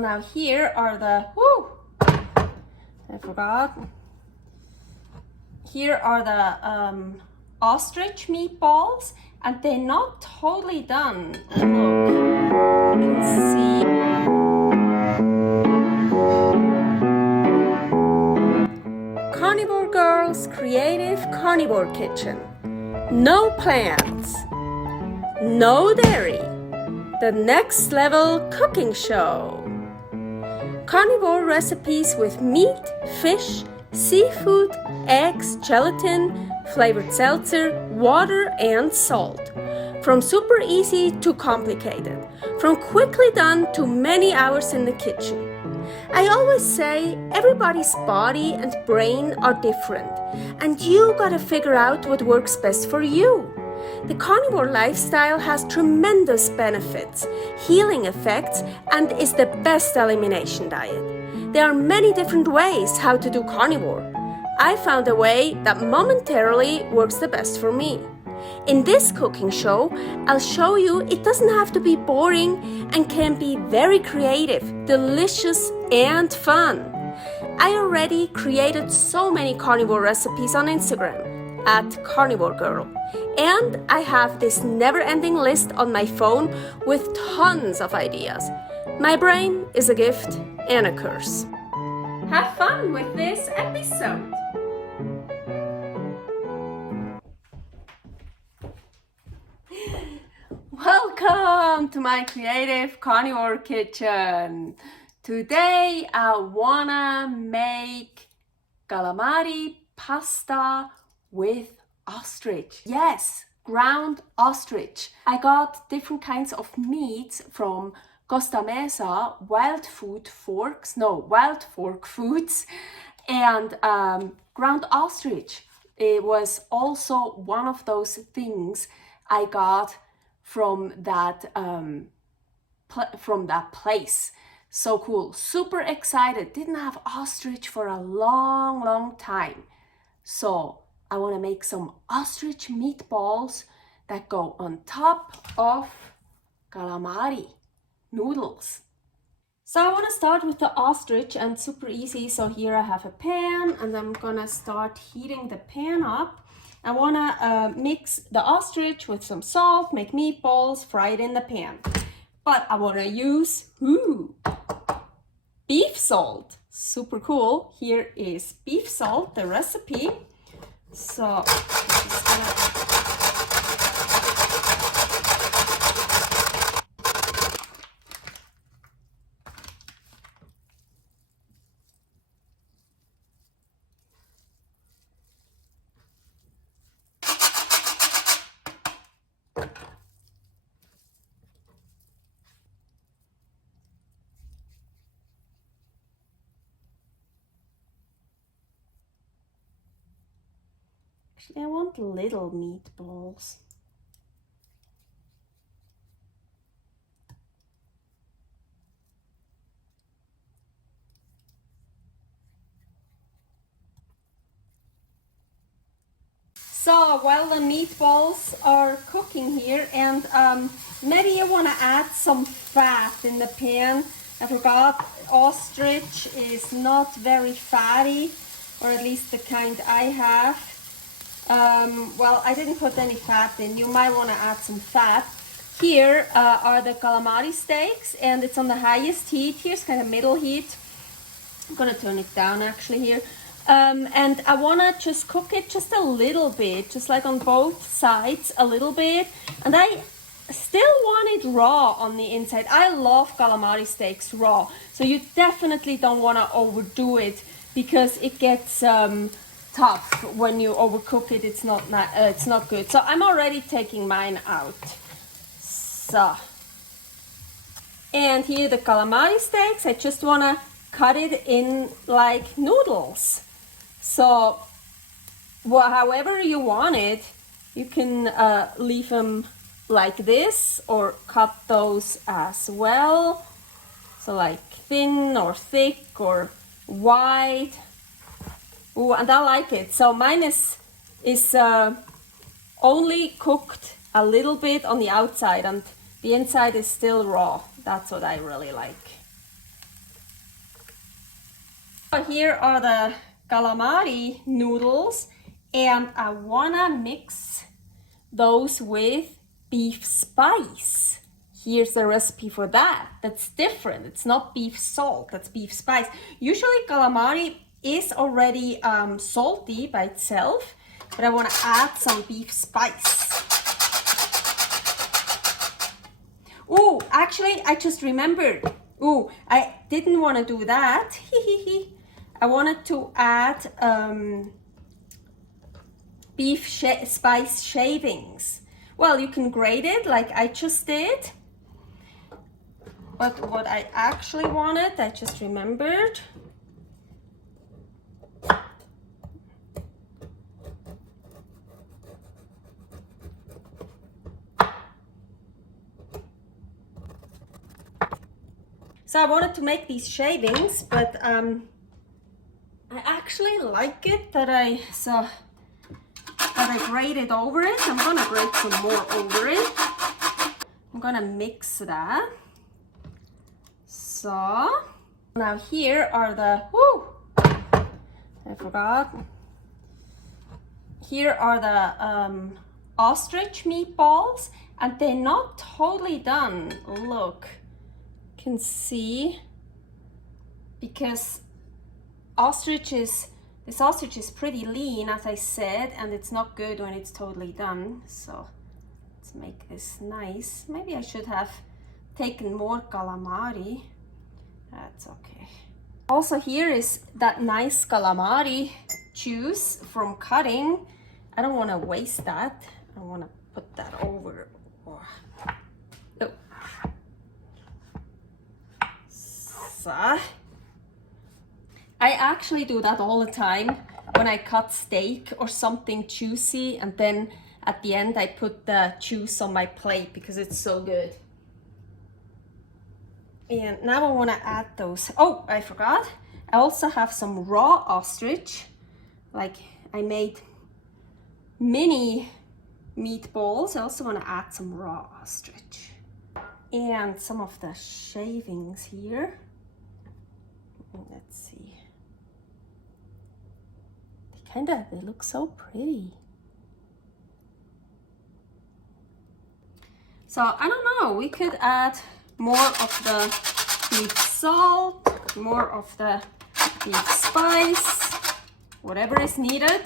Now here are the, I forgot. Here are the ostrich meatballs, and they're not totally done. Look, you can see. Carnivore Girl's Creative Carnivore Kitchen. No plants, no dairy. The next level cooking show. Carnivore recipes with meat, fish, seafood, eggs, gelatin, flavored seltzer, water, and salt. From super easy to complicated. From quickly done to many hours in the kitchen. I always say everybody's body and brain are different, and you gotta figure out what works best for you. The carnivore lifestyle has tremendous benefits, healing effects, and is the best elimination diet. There are many different ways how to do carnivore. I found a way that momentarily works the best for me. In this cooking show, I'll show you it doesn't have to be boring and can be very creative, delicious, and fun. I already created so many carnivore recipes on Instagram @carnivorgirl. And I have this never-ending list on my phone with tons of ideas. My brain is a gift and a curse. Have fun with this episode. Welcome to my creative carnivore kitchen. Today I wanna make calamari pasta with ostrich. Yes, ground ostrich. I got different kinds of meats from Costa Mesa, Wild Fork Foods, and ground ostrich. It was also one of those things I got from that place. So cool, super excited. Didn't have ostrich for a long time. So I want to make some ostrich meatballs that go on top of calamari noodles. So I want to start with the ostrich, and super easy. So here I have a pan and I'm gonna start heating the pan up. I want to mix the ostrich with some salt, make meatballs, fry it in the pan. But I want to use beef salt. Super cool. Here is beef salt, the recipe. So I'm just gonna I want little meatballs. So while the meatballs are cooking here, and maybe you want to add some fat in the pan. I forgot, ostrich is not very fatty, or at least the kind I have. Well, I didn't put any fat in. You might want to add some fat. Here are the calamari steaks, and it's on the highest heat. Here's kind of middle heat. I'm gonna turn it down actually here. And I want to just cook it just a little bit, just like on both sides a little bit. And I still want it raw on the inside. I love calamari steaks raw. So you definitely don't want to overdo it, because it gets tough when you overcook it. It's not good. So I'm already taking mine out. So, and here the calamari steaks, I just want to cut it in like noodles. So however you want it, you can leave them like this or cut those as well. So like thin or thick or wide. Ooh, and I like it. So mine is only cooked a little bit on the outside, and the inside is still raw. That's what I really like. here are the calamari noodles, and I wanna mix those with beef spice. Here's the recipe for that. That's different. It's not beef salt, that's beef spice. Usually calamari is already salty by itself, but I want to add some beef spice. Oh, actually, I just remembered. Oh, I didn't want to do that. I wanted to add beef spice shavings. Well, you can grate it like I just did. But what I actually wanted, I just remembered. So I wanted to make these shavings, but I actually like it that I grated over it. I'm gonna grate some more over it. I'm gonna mix that. So now here are the, I forgot. Here are the ostrich meatballs, and they're not totally done. Look, you can see, because this ostrich is pretty lean, as I said, and it's not good when it's totally done. So let's make this nice. Maybe I should have taken more calamari. That's okay. Also, here is that nice calamari juice from cutting. I don't want to waste that. I want to put that over. Oh. So I actually do that all the time when I cut steak or something juicy, and then at the end I put the juice on my plate because it's so good. And now I want to add those. Oh, I forgot. I also have some raw ostrich. Like, I made mini meatballs. I also want to add some raw ostrich. And some of the shavings here. Let's see. They look so pretty. So, I don't know. We could add more of the beef salt, more of the beef spice, whatever is needed.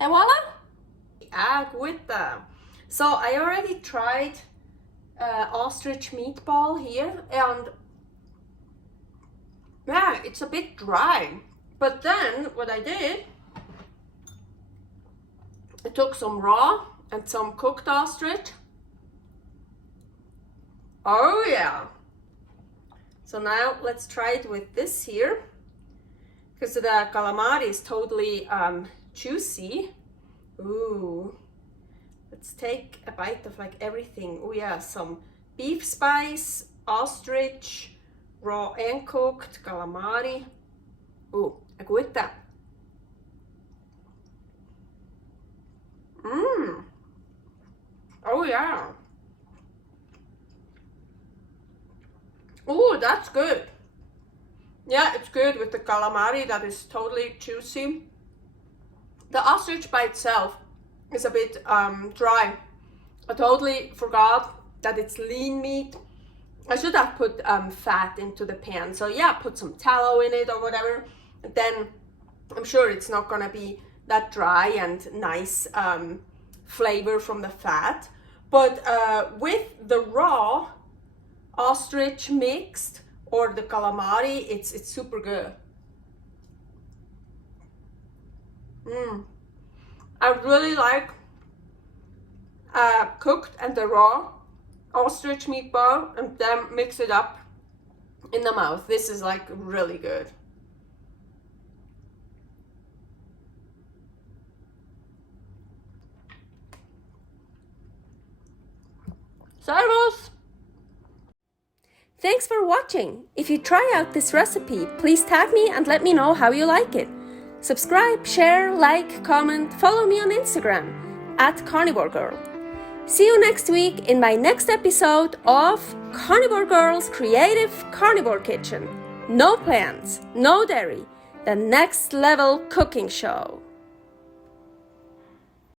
And voila! Add with them. So I already tried ostrich meatball here, and yeah, it's a bit dry. But then what I did, I took some raw and some cooked ostrich. Oh yeah. So now let's try it with this here, because the calamari is totally juicy. Ooh. Let's take a bite of like everything. Oh yeah, some beef spice, ostrich, raw and cooked, calamari. Ooh, agüita. Oh yeah. Oh, that's good. Yeah, it's good with the calamari that is totally juicy. The ostrich by itself is a bit dry. I totally forgot that it's lean meat. I should have put fat into the pan. So yeah, put some tallow in it or whatever. And then I'm sure it's not gonna be that dry and nice flavor from the fat. But with the raw ostrich mixed or the calamari, it's super good. I really like cooked and the raw ostrich meatball, and then mix it up in the mouth. This is like really good. Servus! Thanks for watching. If you try out this recipe, please tag me and let me know how you like it. Subscribe, share, like, comment, follow me on Instagram @karnivorgirl. See you next week in my next episode of Carnivore Girl's Creative Carnivore Kitchen. No plants, no dairy, the next level cooking show.